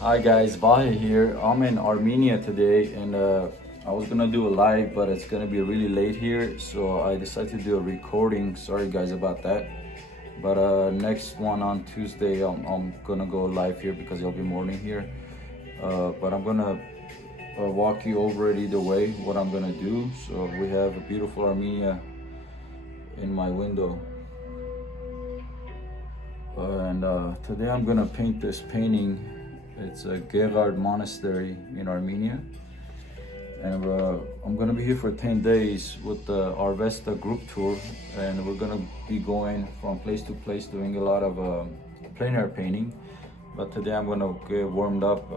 Hi guys, Vahe here. I'm in Armenia today and I was gonna do a live, but it's gonna be really late here, so I decided to do a recording. Sorry guys about that. But next one on Tuesday, I'm gonna go live here because it'll be morning here. But I'm gonna walk you over it either way, what I'm gonna do. So we have a beautiful Armenia in my window. And today I'm gonna paint this painting. It's a Geghard Monastery in Armenia. And I'm gonna be here for 10 days with the Arvesta group tour. And we're gonna be going from place to place doing a lot of plein air painting. But today I'm gonna get warmed up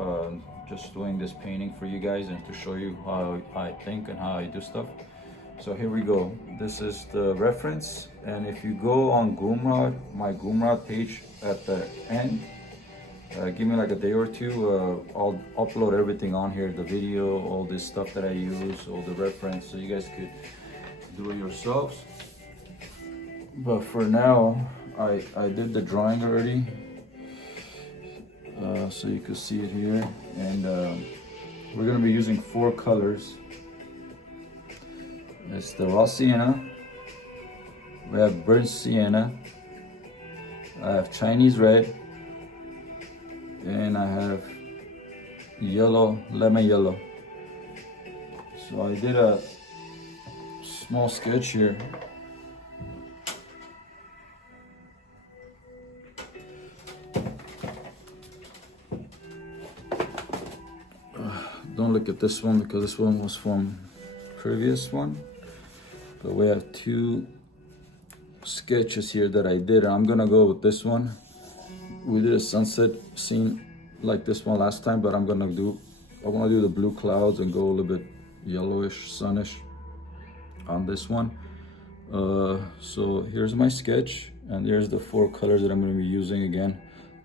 just doing this painting for you guys and to show you how I think and how I do stuff. So here we go. This is the reference, and if you go on Gumroad, my Gumroad page at the end, give me like a day or two, I'll upload everything on here, the video, all this stuff that I use, all the reference, so you guys could do it yourselves. But for now, I did the drawing already, so you can see it here, and we're gonna be using 4 colors. It's the raw sienna, we have burnt sienna, I have Chinese red, and I have yellow, lemon yellow. So I did a small sketch here. Don't look at this one because this one was from previous one. But we have 2 sketches here that I did. I'm gonna go with this one. We did a sunset scene like this one last time, but I wanna do the blue clouds and go a little bit yellowish, sunnish on this one. So here's my sketch, and here's the 4 colors that I'm gonna be using again.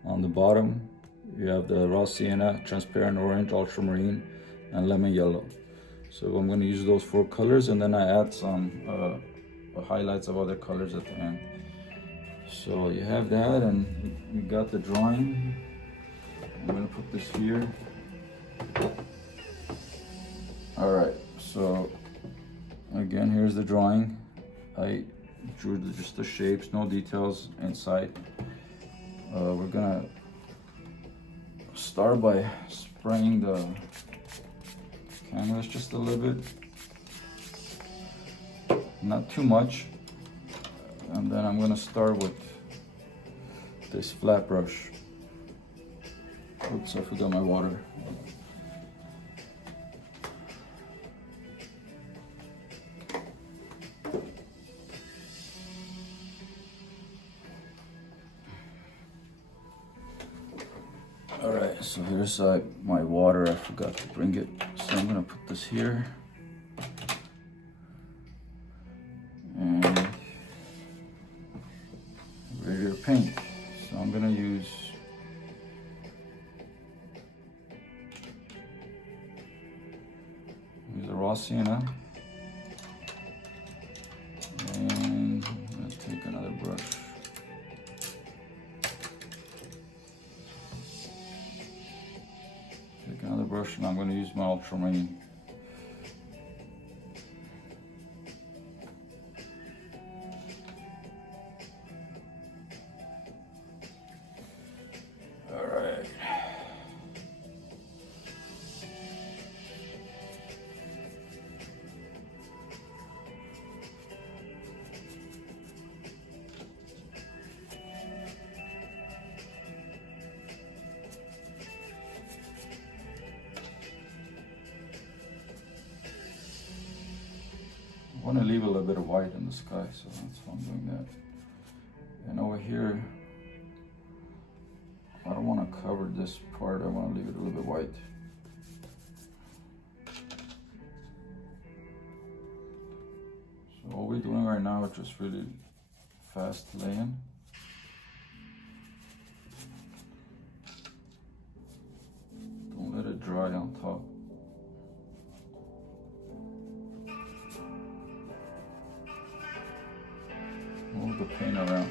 On the bottom, you have the raw sienna, transparent orange, ultramarine, and lemon yellow. So I'm going to use those 4 colors, and then I add some highlights of other colors at the end. So you have that, and we got the drawing. I'm going to put this here. All right, so again, here's the drawing. I drew just the shapes, no details inside. We're going to start by spraying the canvas just a little bit, not too much, and then I'm gonna start with this flat brush. Oops, I forgot my water. All right, so here's my water. I forgot to bring it, so I'm gonna put this here. And ready to paint. So I'm gonna use the raw sienna. And I'm gonna take another brush. Another brush, and I'm going to use my ultramarine. All right. I want to leave a little bit of white in the sky, so that's why I'm doing that. And over here, I don't want to cover this part, I want to leave it a little bit white. So all we're doing right now is just really fast laying. Don't let it dry on top. Move the paint around.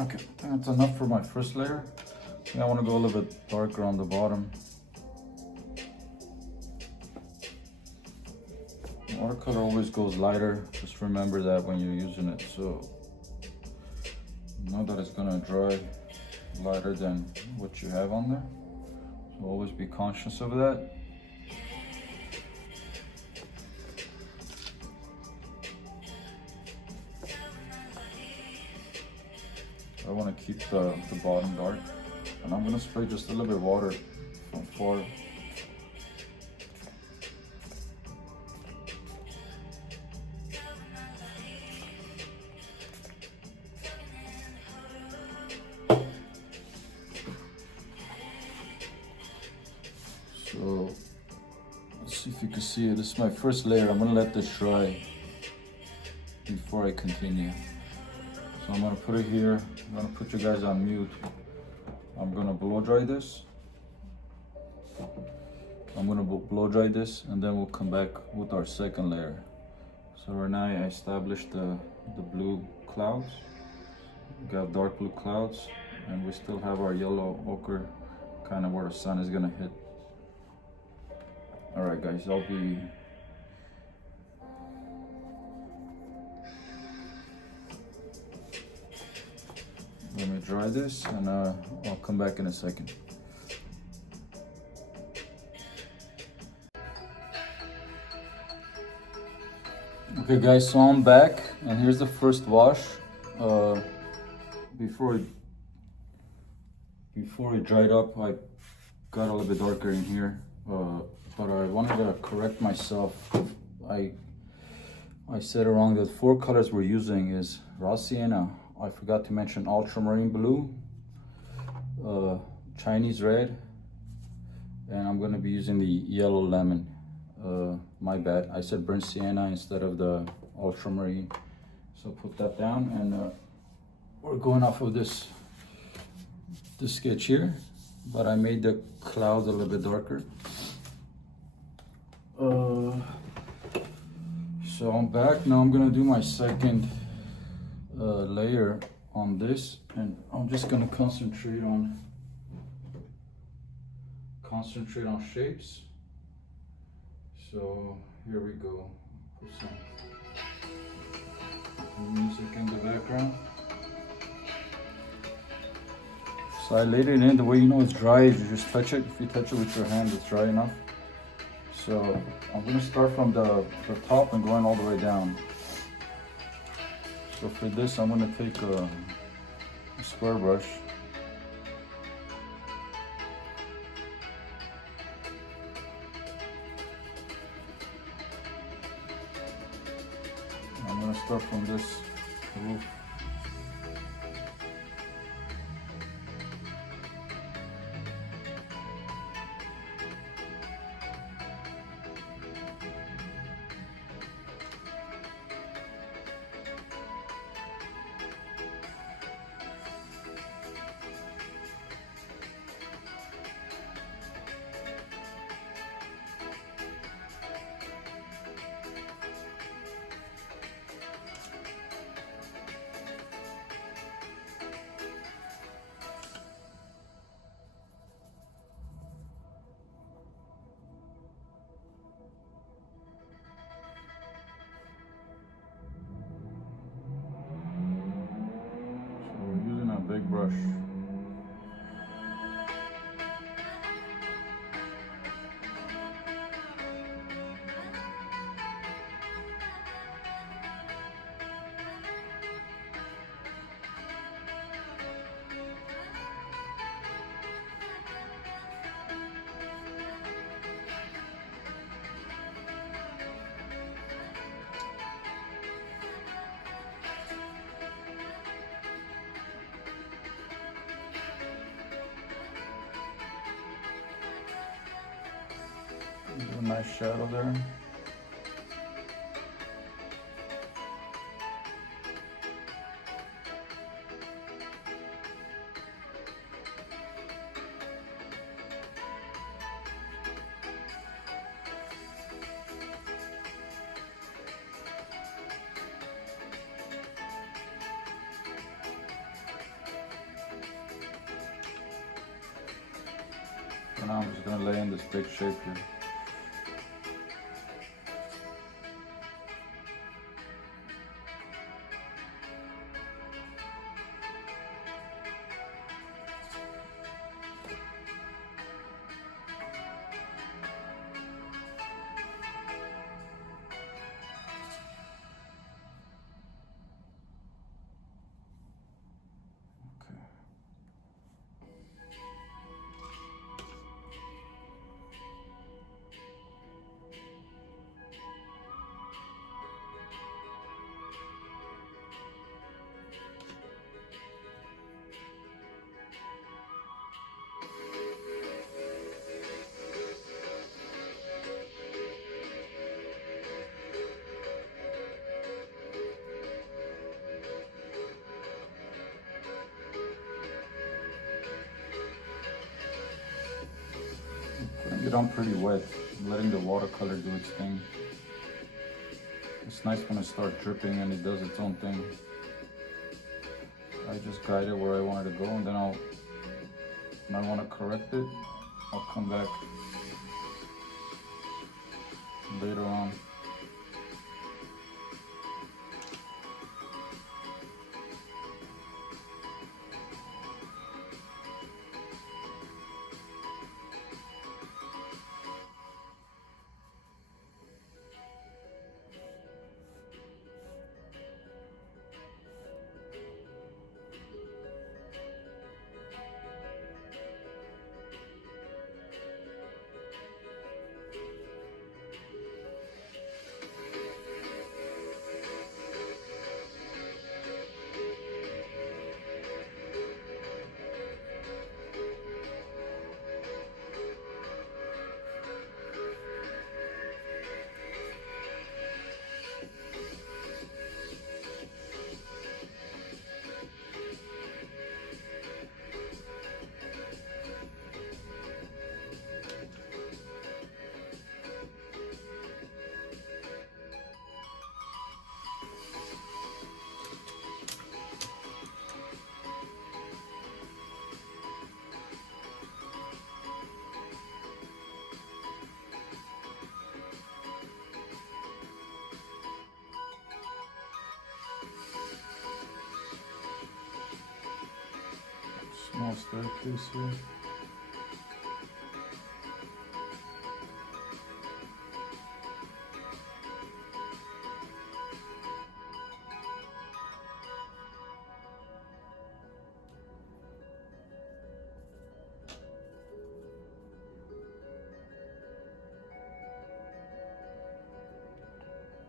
Okay, I think that's enough for my first layer. I want to go a little bit darker on the bottom. Watercolor always goes lighter. Just remember that when you're using it. So know that it's gonna dry lighter than what you have on there. So always be conscious of that. I want to keep the bottom dark, and I'm gonna spray just a little bit of water from far. So let's see if you can see it. This is my first layer. I'm gonna let this dry before I continue. So I'm gonna put it here. I'm gonna put you guys on mute. I'm gonna blow dry this. Blow dry this, and then we'll come back with our second layer. So right now I established the blue clouds. We got dark blue clouds, and we still have our yellow ochre, kind of where the sun is gonna hit. All right, guys, let me dry this, and I'll come back in a second. Okay, guys, so I'm back, and here's the first wash. Before it dried up, I got a little bit darker in here, but I wanted to correct myself. I said it wrong. The 4 colors we're using is raw sienna. I forgot to mention ultramarine blue, Chinese red, and I'm gonna be using the yellow lemon. My bad, I said burnt sienna instead of the ultramarine. So put that down, and we're going off of this sketch here, but I made the clouds a little bit darker. So I'm back. Now I'm gonna do my second layer on this, and I'm just gonna concentrate on shapes. So here we go. Put some music in the background. So I laid it in. The way you know it's dry is you just touch it. If you touch it with your hand, it's dry enough. So I'm gonna start from the top and going all the way down. So for this, I'm gonna take a square brush. I'm gonna start from this roof. Big brush. A nice shadow there. now I'm just gonna lay in this big shape here. Putting it on pretty wet, letting the watercolor do its thing. It's nice when it starts dripping and it does its own thing. I just guide it where I want it to go, and then when I want to correct it, I'll come back later on. Small staircase here.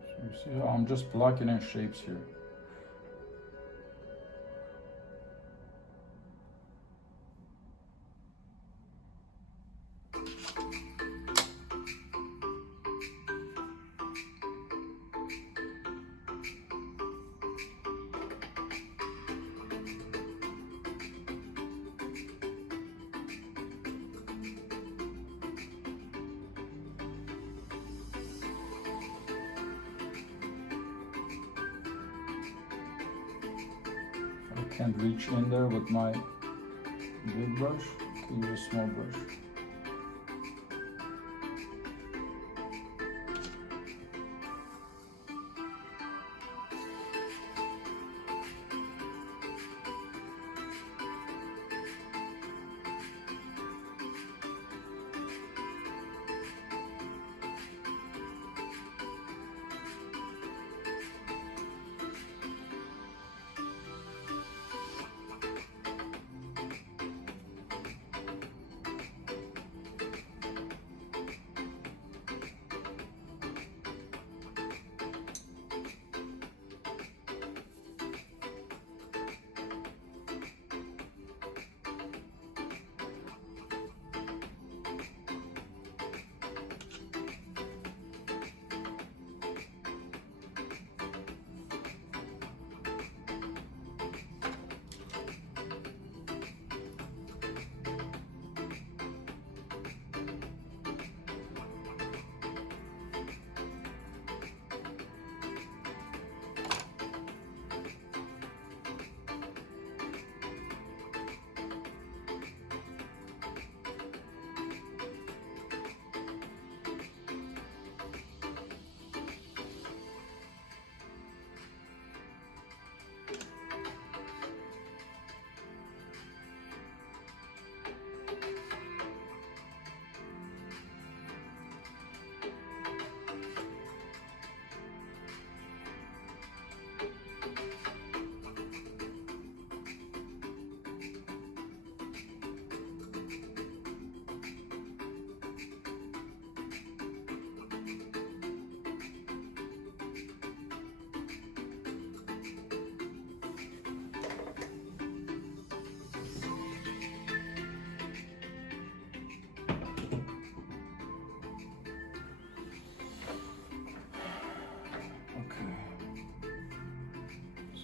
So you see how I'm just blocking in shapes here. Can't reach in there with my big brush, can use a small brush.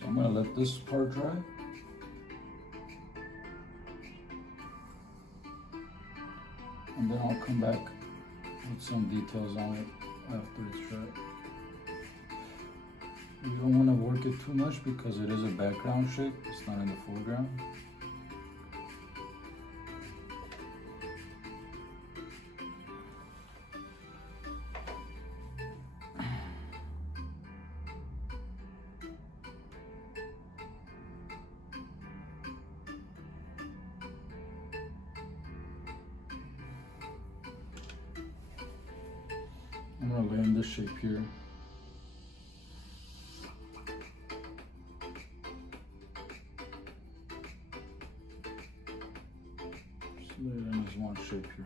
I'm gonna let this part dry. And then I'll come back with some details on it after it's dry. You don't want to work it too much because it is a background shape, it's not in the foreground. I'm going to lay in this shape here. Just lay it in as one shape here.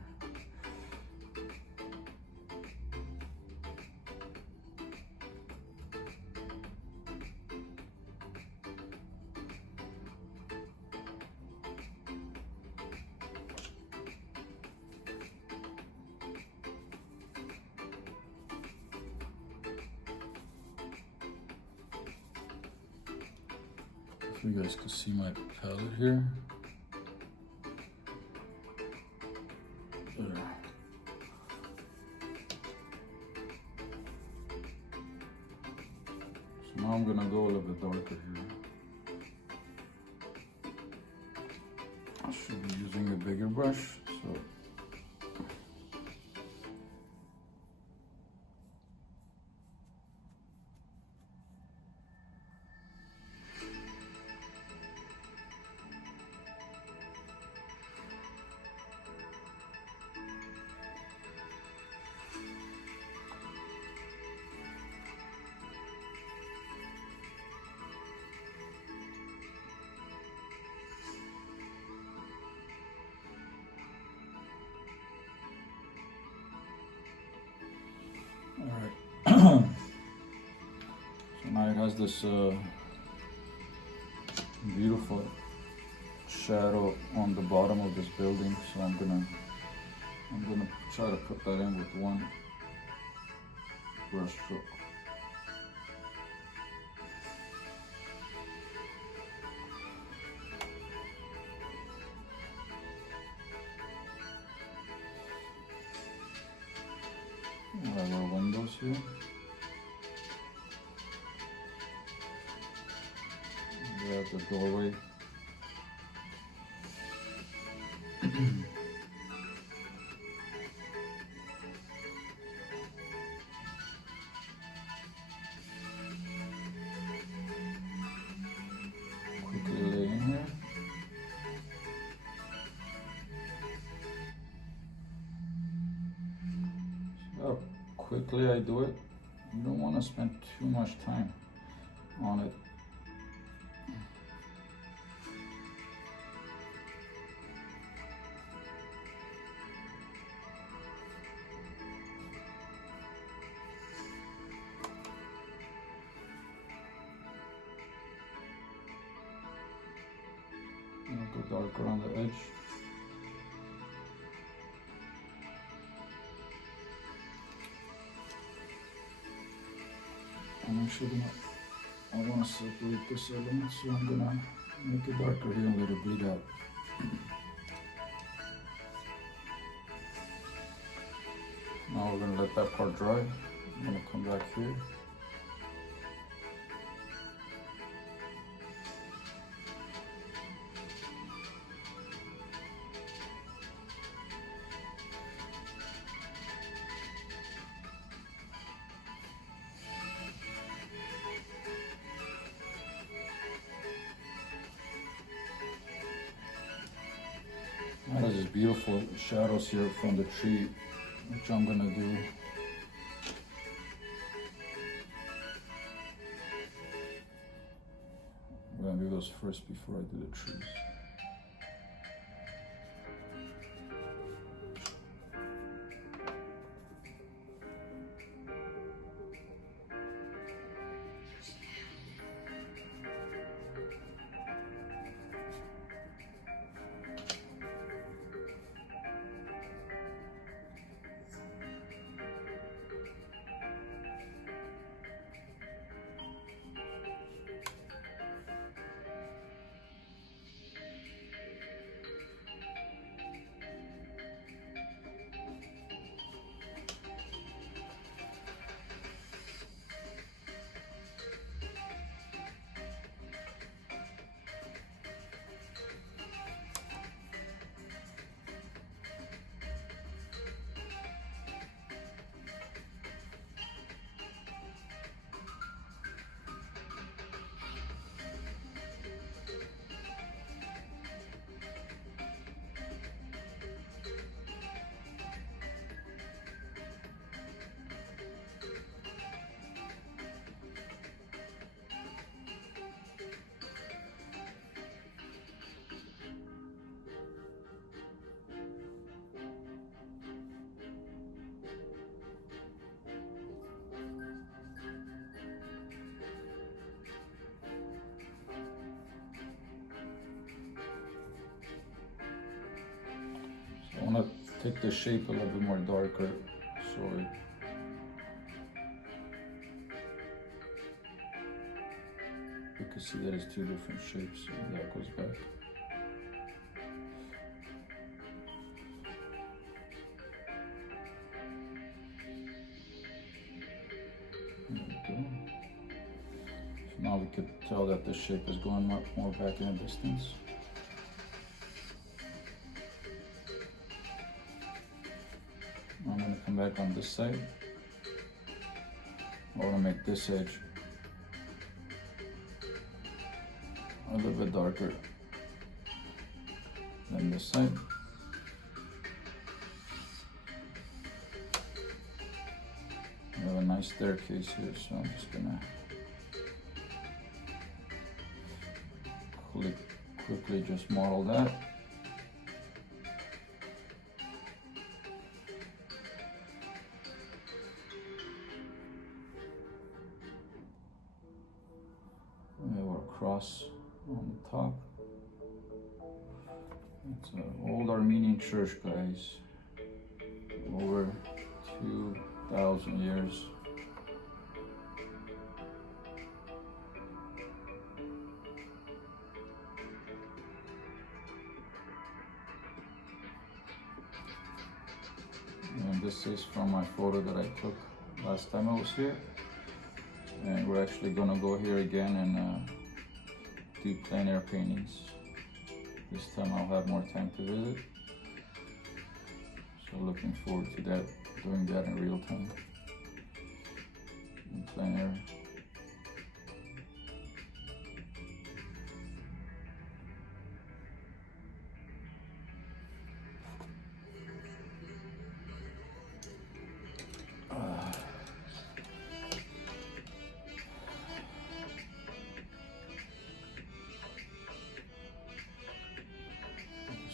If you guys can see my palette here. There. So now I'm gonna go a little bit darker here. I should be using a bigger brush, so Alright, so now it has this beautiful shadow on the bottom of this building, so I'm gonna try to put that in with one brush stroke. We have our windows here. We have the doorway. Quickly lay in here. So quickly I do it. You don't want to spend too much time on it. Go darker on the edge. And actually, I want to separate this element, so I'm gonna make it darker here and let it bleed out. Now we're gonna let that part dry. I'm gonna come back here. Now there's these beautiful shadows here from the tree, which I'm gonna do. I'm gonna do those first before I do the trees. take the shape a little bit more darker, so you can see that it's two different shapes, and that goes back. There we go. So now we could tell that the shape is going much more back in the distance. I'm going to come back on this side. I want to make this edge a little bit darker than this side. We have a nice staircase here, so I'm just gonna quickly just model that. We have our cross on the top. It's an old Armenian church, guys. Over 2,000 years. And this is from my photo that I took last time I was here. And we're actually gonna go here again and do plein air paintings. This time I'll have more time to visit. So looking forward to that, doing that in real time. In plein air.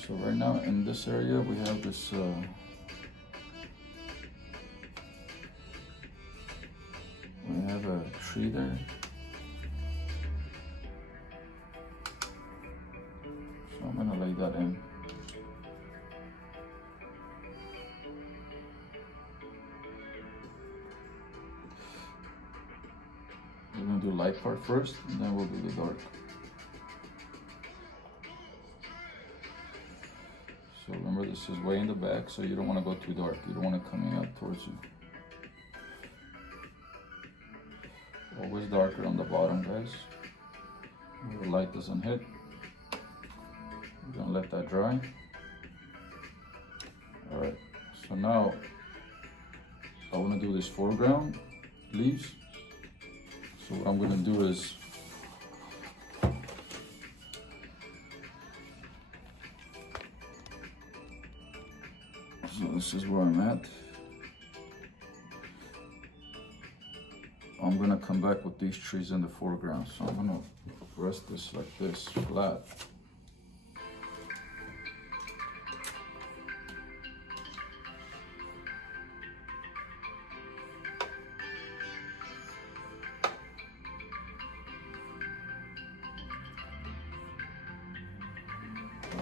So right now in this area we have this we have a tree there. So I'm gonna lay that in. We're gonna do light part first, and then we'll do the dark. So remember, this is way in the back, so you don't want to go too dark. You don't want it coming out towards you. Always darker on the bottom, guys, where the light doesn't hit. We're gonna let that dry. All right, so now I want to do this foreground leaves. So what I'm gonna do is so this is where I'm at. I'm gonna come back with these trees in the foreground. So I'm gonna rest this like this, flat.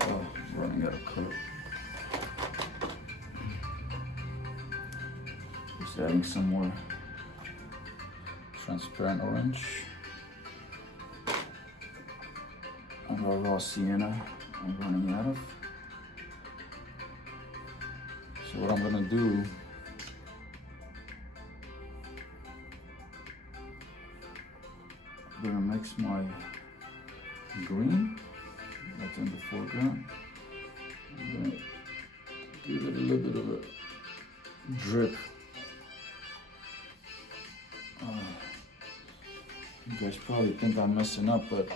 Oh, running out of color. Just adding some more transparent orange and our raw sienna I'm running out of. So what I'm gonna do, I'm gonna mix my green that's in the foreground. I'm gonna give it a little bit of a drip. You guys probably think I'm messing up, but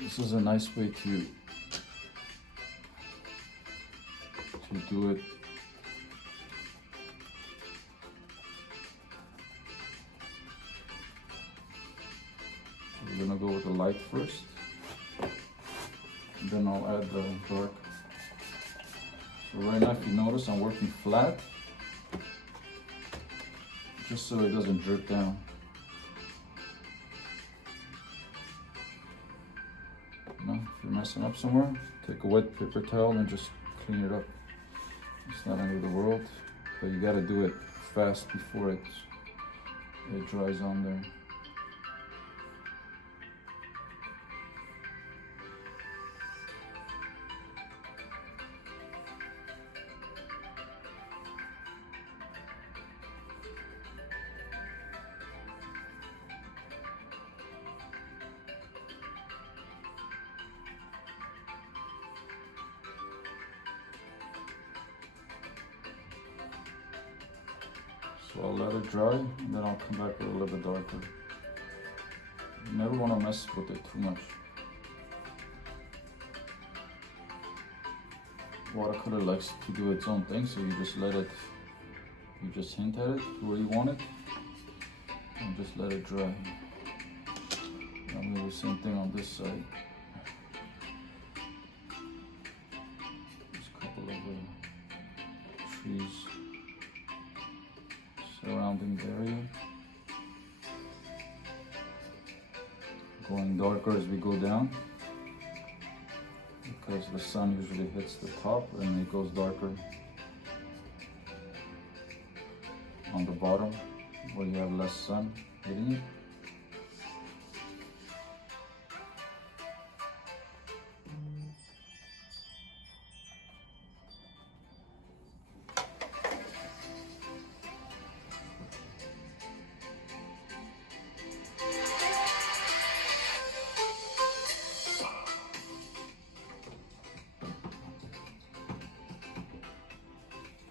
this is a nice way to do it. We're gonna go with the light first, and then I'll add the dark. So right now, if you notice, I'm working flat, just so it doesn't drip down. You know, if you're messing up somewhere, take a wet paper towel and just clean it up. It's not end of the world, but you gotta do it fast before it dries on there. So I'll let it dry, and then I'll come back with a little bit darker. You never want to mess with it too much. Watercolor likes to do its own thing, so you just let it, you just hint at it where you want it, and just let it dry. I'll do the same thing on this side. Just a couple of trees surrounding the area. Going darker as we go down, because the sun usually hits the top and it goes darker on the bottom where you have less sun hitting it.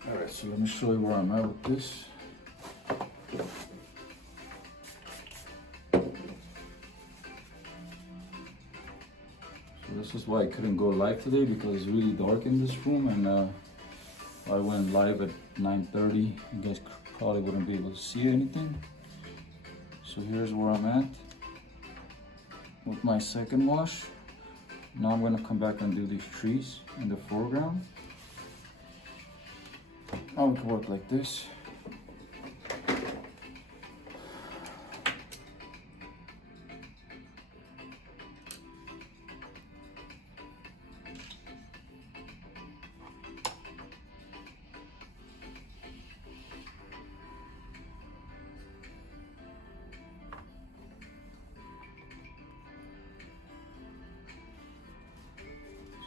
Alright, so let me show you where I'm at with this. So this is why I couldn't go live today, because it's really dark in this room, and if I went live at 9:30, you guys probably wouldn't be able to see anything. So here's where I'm at with my second wash. Now I'm going to come back and do these trees in the foreground. Now we can work like this.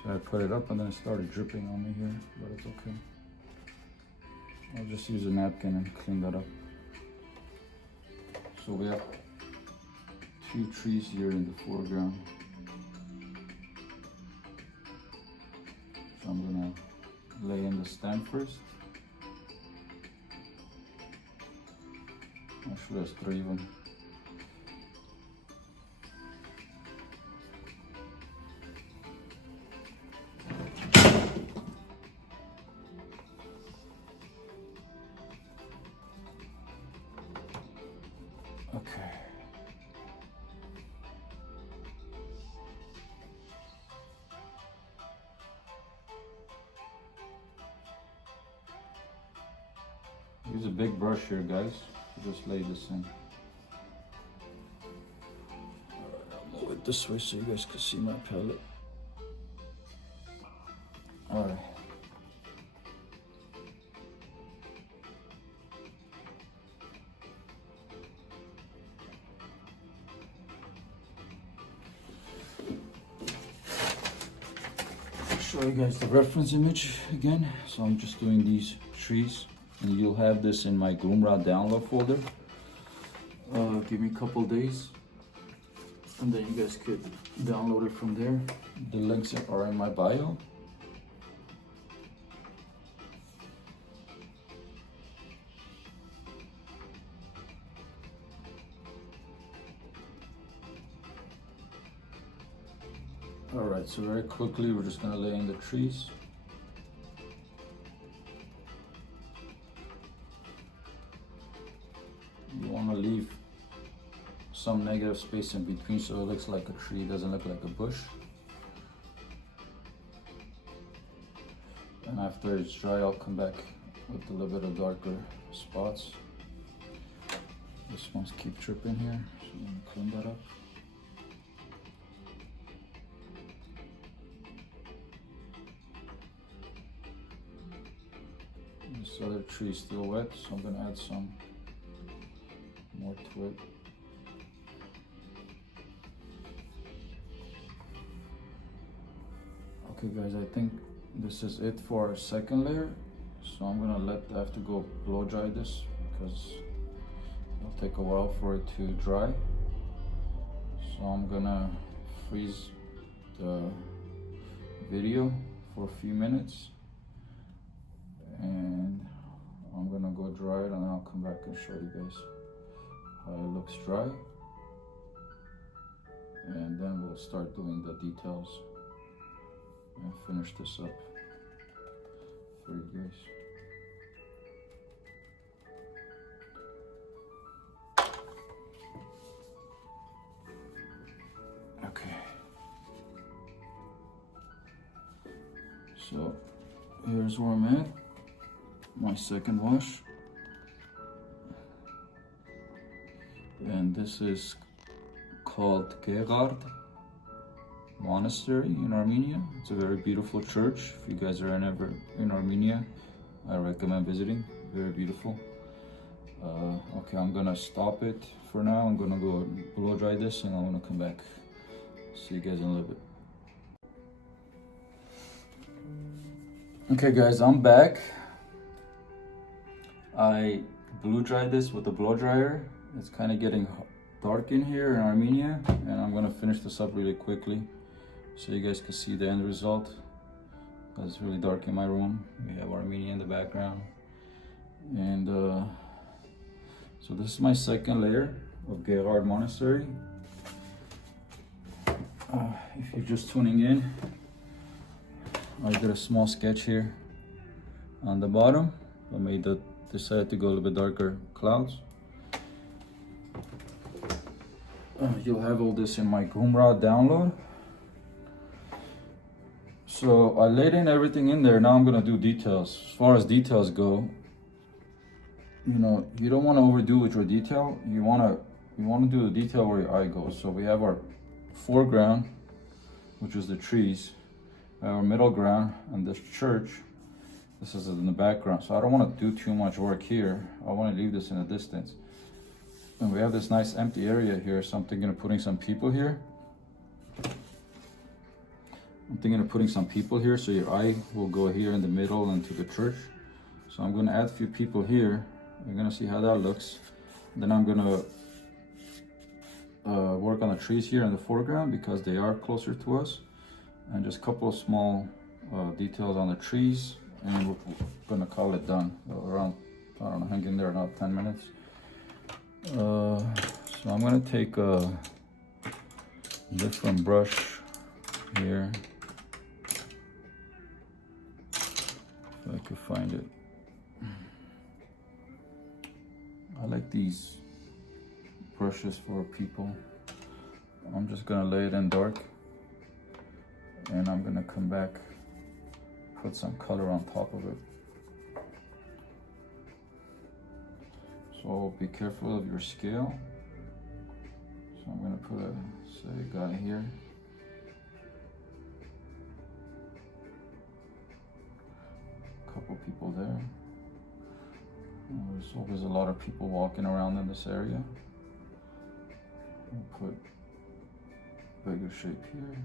So I put it up and then it started dripping on me here, but it's okay. I'll just use a napkin and clean that up. So we have two trees here in the foreground. So I'm gonna lay in the stem first. I'm sure there's three of them. Okay. Use a big brush here, guys. Just lay this in. I'll move it this way so you guys can see my palette. Alright. Show you guys the reference image again. So I'm just doing these trees, and you'll have this in my Gumroad download folder. Give me a couple days, and then you guys could download it from there. The links are in my bio. Alright, so very quickly we're just gonna lay in the trees. You wanna leave some negative space in between so it looks like a tree, doesn't look like a bush. And after it's dry, I'll come back with a little bit of darker spots. This one's keep dripping here, so I'm gonna clean that up. This other tree is still wet, so I'm gonna add some more to it. Okay guys, I think this is it for our second layer. So I'm gonna I have to go blow dry this because it'll take a while for it to dry. So I'm gonna freeze the video for a few minutes and I'm gonna go dry it and I'll come back and show you guys how it looks dry, and then we'll start doing the details and finish this up for you guys. Okay, so here's where I'm at, my second wash, and this is called Geghard Monastery in Armenia. It's a very beautiful church. If you guys are ever in Armenia, I recommend visiting. Very beautiful. Okay, I'm gonna stop it for now. I'm gonna go blow dry this and I wanna come back. See you guys in a little bit. Okay guys, I'm back. I blow dried this with a blow dryer. It's kind of getting dark in here in Armenia, and I'm gonna finish this up really quickly so you guys can see the end result. It's really dark in my room. We have Armenia in the background, and so this is my second layer of Geghard Monastery. If you're just tuning in, I did a small sketch here on the bottom. I decided to go a little bit darker clouds. You'll have all this in my Gumroad download. So I laid in everything in there. Now I'm gonna do details. As far as details go, you know, you don't want to overdo with your detail. You want to do the detail where your eye goes. So we have our foreground, which is the trees, our middle ground, and this church. This is in the background. So I don't want to do too much work here. I want to leave this in the distance. And we have this nice empty area here, so I'm thinking of putting some people here. So your eye will go here in the middle and to the church. So I'm going to add a few people here. You're going to see how that looks. Then I'm going to work on the trees here in the foreground because they are closer to us. And just a couple of small details on the trees. And we're going to call it done. Around, I don't know, hang in there about 10 minutes. So I'm going to take a different brush here, if I could find it. I like these brushes for people. I'm just going to lay it in dark, and I'm going to come back, put some color on top of it. So be careful of your scale. So I'm going to put a guy here. A couple people there. There's always a lot of people walking around in this area. I'll put bigger shape here,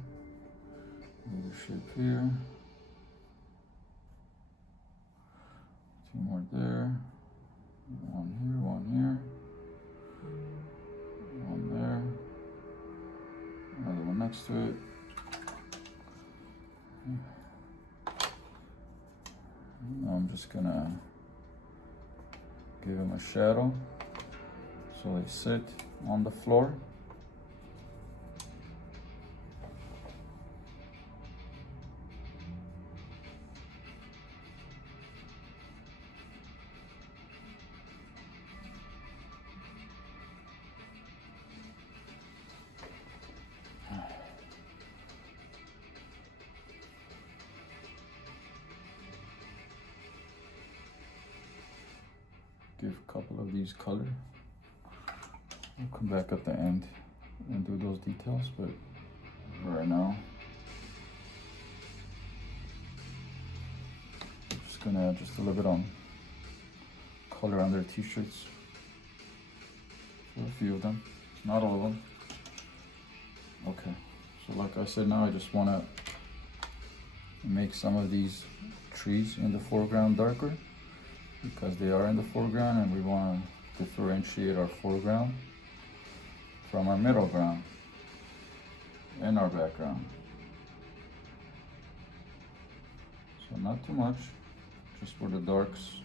bigger shape here. Two more there. One here, one here, one there, another one next to it. Now I'm just gonna give them a shadow so they sit on the floor. Give a couple of these color. I'll come back at the end and do those details, but right now I'm just gonna add just a little bit on color on their t-shirts. A few of them, not all of them. Okay, so like I said, now I just want to make some of these trees in the foreground darker because they are in the foreground, and we want to differentiate our foreground from our middle ground and our background. So not too much, just where the darks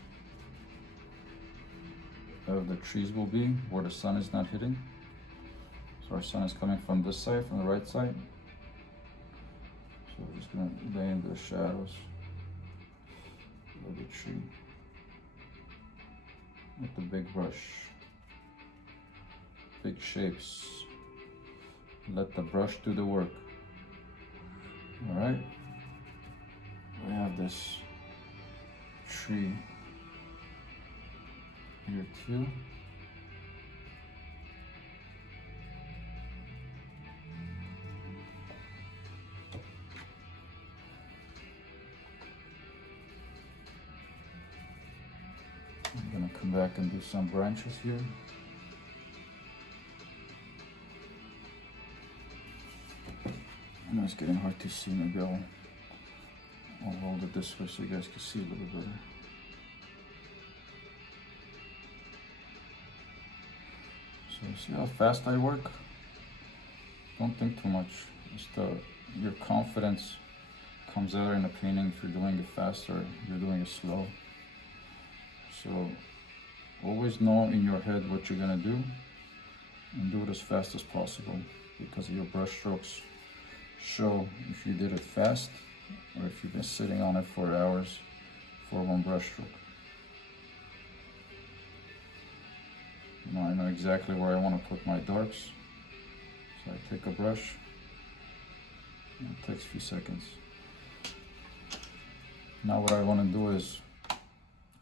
of the trees will be, where the sun is not hitting. So our sun is coming from this side, from the right side. So we're just gonna lay in the shadows of the tree with the big brush, big shapes. Let the brush do the work. All right, we have this tree here too. I'm gonna come back and do some branches here. I know it's getting hard to see. Maybe I'll hold it this way so you guys can see a little better. So see how fast I work? Don't think too much. Just your confidence comes out in a painting if you're doing it fast or you're doing it slow. So always know in your head what you're gonna do and do it as fast as possible, because your brush strokes show if you did it fast or if you've been sitting on it for hours for one brush stroke. Now I know exactly where I want to put my darks, so I take a brush, and it takes a few seconds. Now what I want to do is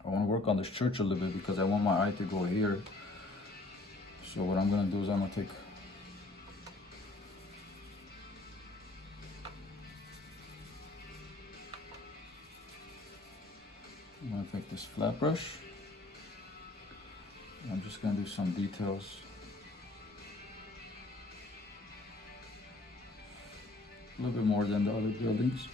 I want to work on this church a little bit because I want my eye to go here. So what I'm going to do is I'm going to take this flat brush. I'm just going to do some details. A little bit more than the other buildings.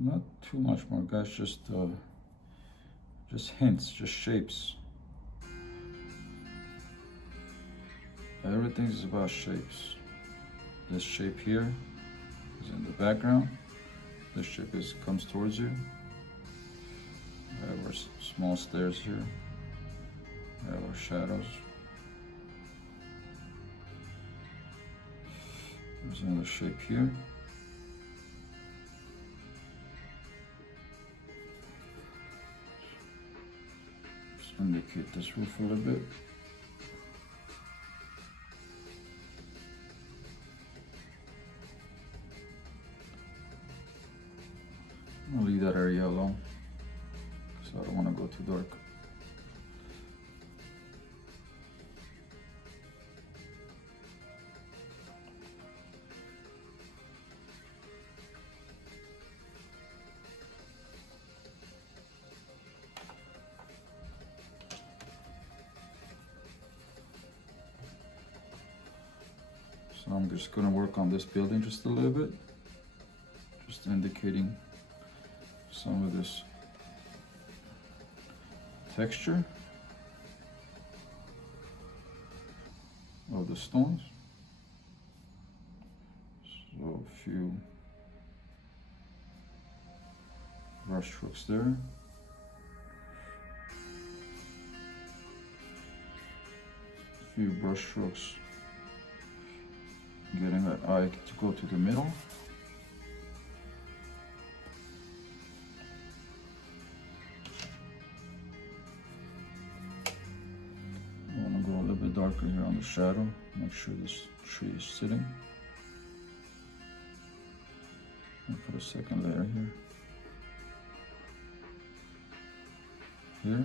Not too much more, guys, just hints, just shapes. Everything is about shapes. This shape here is in the background. This shape comes towards you. We have our small stairs here. We have our shadows. There's another shape here. Indicate this roof a little bit. I'll leave that area alone because I don't want to go too dark. So I'm just going to work on this building just a little bit, just indicating some of this texture of the stones. So a few brush strokes there. few brush strokes, getting that eye to go to the middle. I want to go a little bit darker here on the shadow, make sure this tree is sitting. And put a second layer here.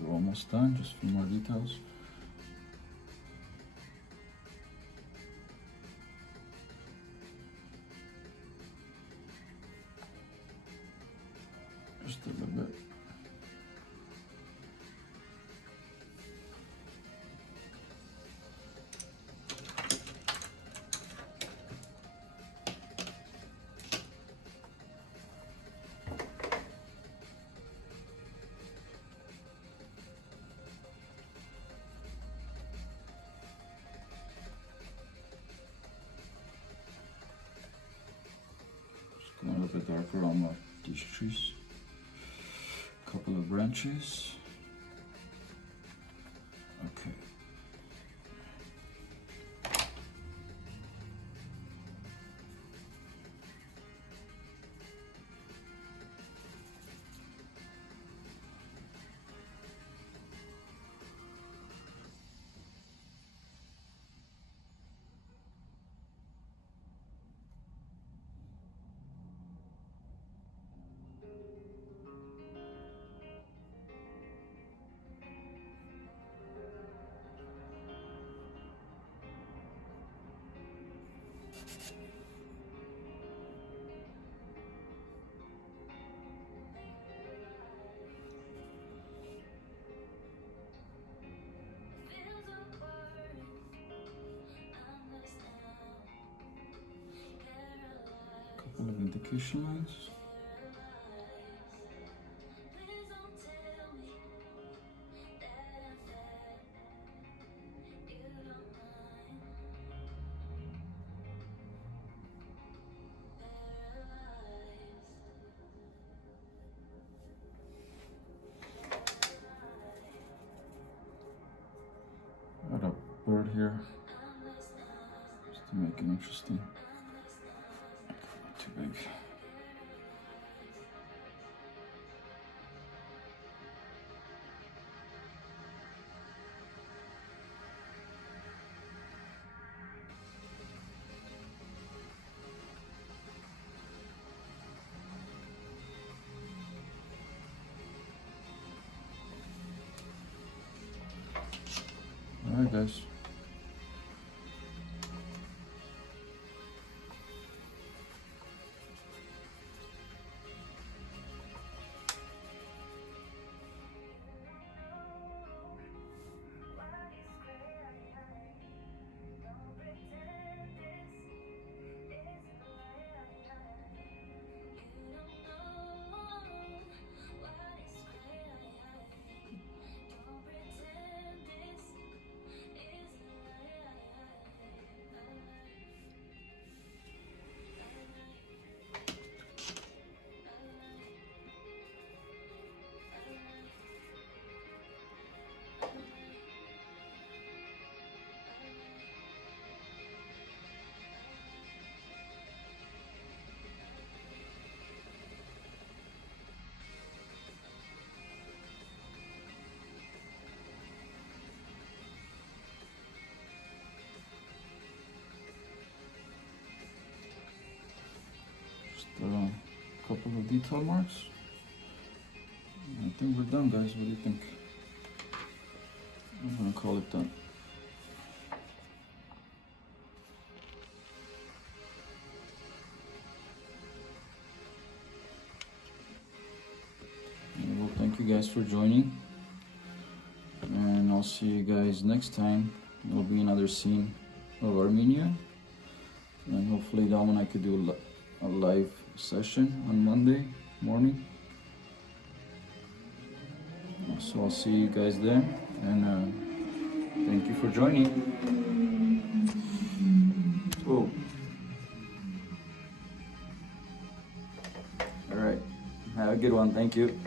We're almost done, just a few more details. Just a little bit. A little bit darker on these trees. Couple of branches. Okay. Couple of indication lines. Got a bird here, just to make it interesting. Not too big. All right, guys. A couple of detail marks. I think we're done, guys. What do you think? I'm gonna call it done. Well, thank you guys for joining, and I'll see you guys next time. There'll be another scene of Armenia, and hopefully that one I could do a live session on Monday morning. So I'll see you guys there, and thank you for joining. Oh. All right. Have a good one. Thank you.